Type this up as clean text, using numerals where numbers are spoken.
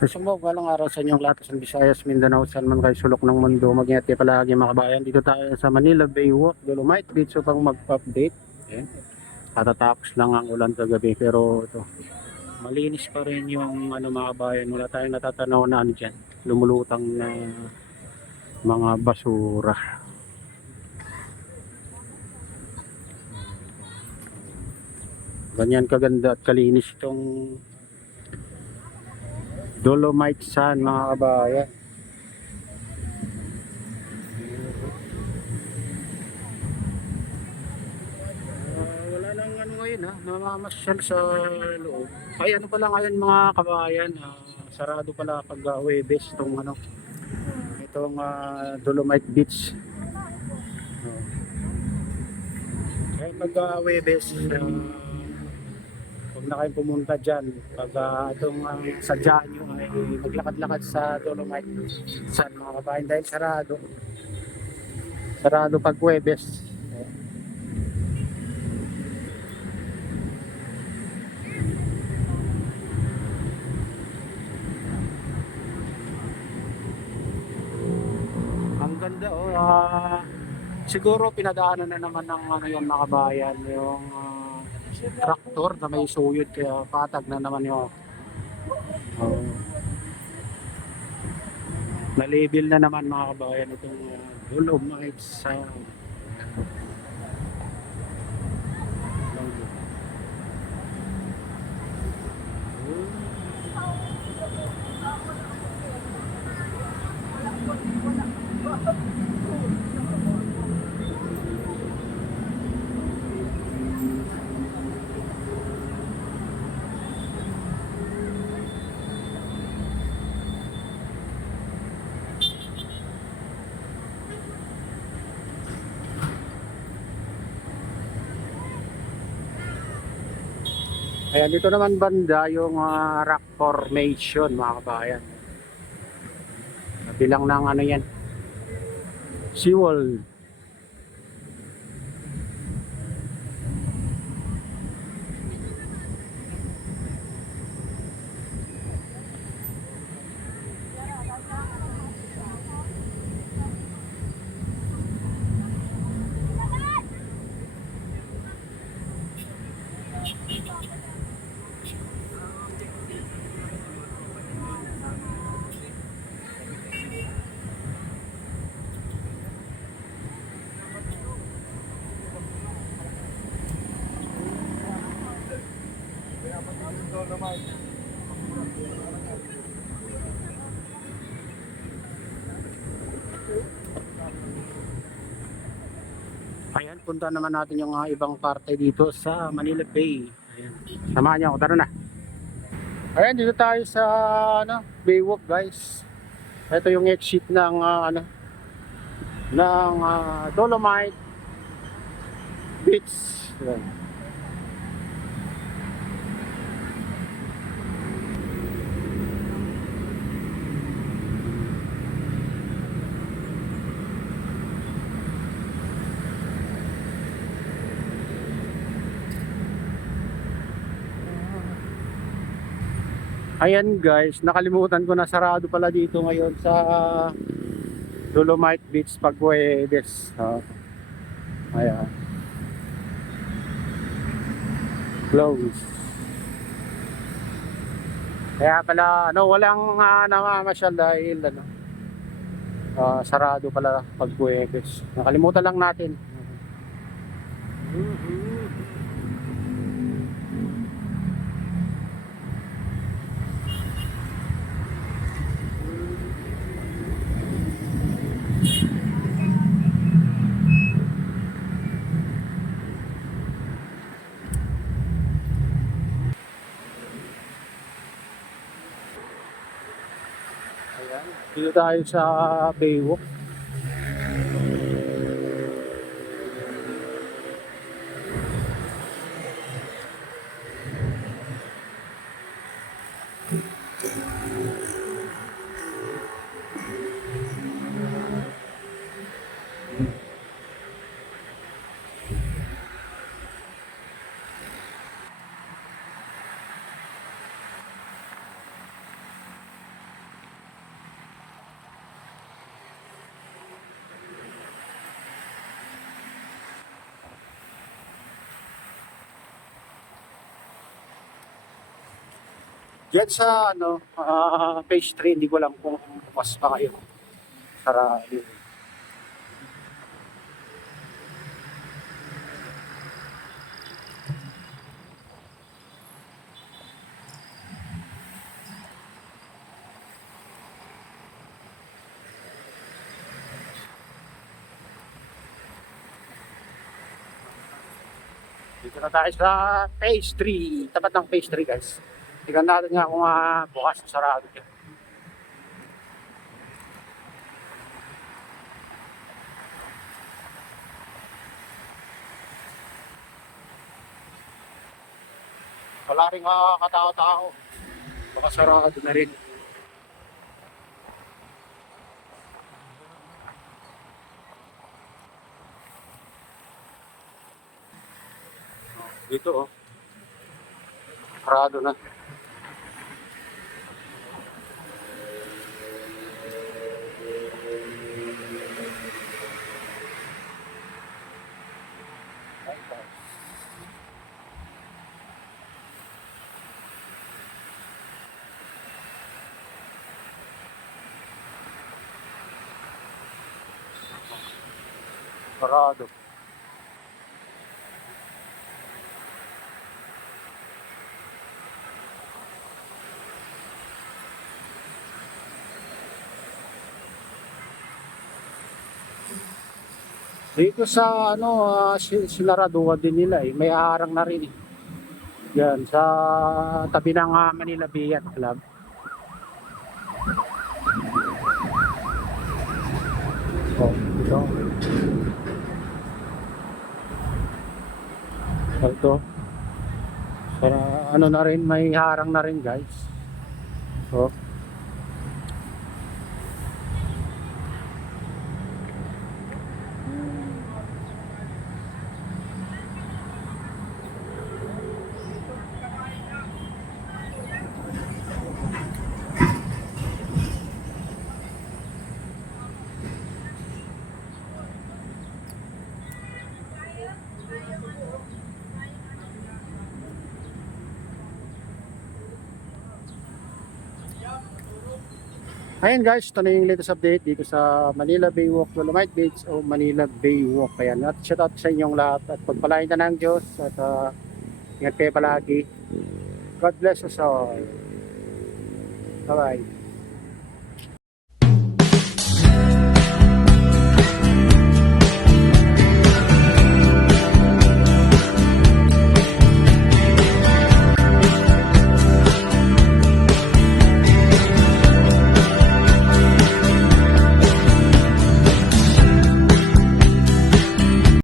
Sumog, walang araw sa inyong lahat sa Visayas, Mindanao, saan man kayo sulok ng mundo. Mag-ingat kayo palagi mga kabayan. Dito tayo sa Manila Bay Walk, Dolomite Beach upang mag-update. Ayan. Katatapos lang ang ulan kagabi pero ito, malinis pa rin yung mga kabayan. Wala tayong natatanaw na dyan. Lumulutang na mga basura. Ganyan kaganda at kalinis itong Dolomite Sand mga kabayan. Wala nang ngayon namamasyal sa loob. Ay ano pala ngayon mga kabayan, sarado pala pag Huwebes itong Dolomite Beach. Kaya pag Huwebes, huwag na kayong pumunta dyan. Pag sadya nyo ay maglakad-lakad sa Dolomite Sand mga kabayan dahil sarado. Sarado pag Huwebes. Ang ganda siguro pinadaanan na naman ng yung mga kabayan yung traktor na may suyod kaya patag na naman yung na-label na naman mga kabayan itong Dolomite sa ayan, dito naman banda yung rock formation mga kabayan. Bilang ng yan, seawall. Ayan, punta naman natin yung ibang parte dito sa Manila Bay. Ayan. Samahan niyo ako, tara na. Ayan, dito tayo sa Baywalk guys. Ito yung exit ng Dolomite Beach. Ayan. Ayan guys, nakalimutan ko na sarado pala dito ngayon sa Dolomite Beach pag Huwebes. Ayan. Close. Kaya pala walang namamasyal dahil sarado pala pag Huwebes. Nakalimutan lang natin. Ayan. Dito tayo sa Baywalk. Diyan sa ano, phase 3, hindi ko alam kung bukas pa kayo. Sarado. Dito na tayo sa phase 3. Tapat ng phase 3 guys. Tingnan natin nga kung bukas o sarado dyan. Wala rin katao-tao. Baka sarado na rin. Dito oh. Sarado na. Sarado. Dito sa ano, sinaraduhan din nila eh. May harang na rin eh. Yan, sa tabi ng Manila Biat Club. Oh, ito. Ito. Para ano na rin, may harang na rin guys. Oh. Ayan guys, ito na yung latest update dito sa Manila Bay Walk, Dolomite Beach o Manila Bay Walk. Ayan, at shout out sa inyong lahat at pagpalain na ng Diyos at ingat kayo palagi. God bless us all. Bye bye.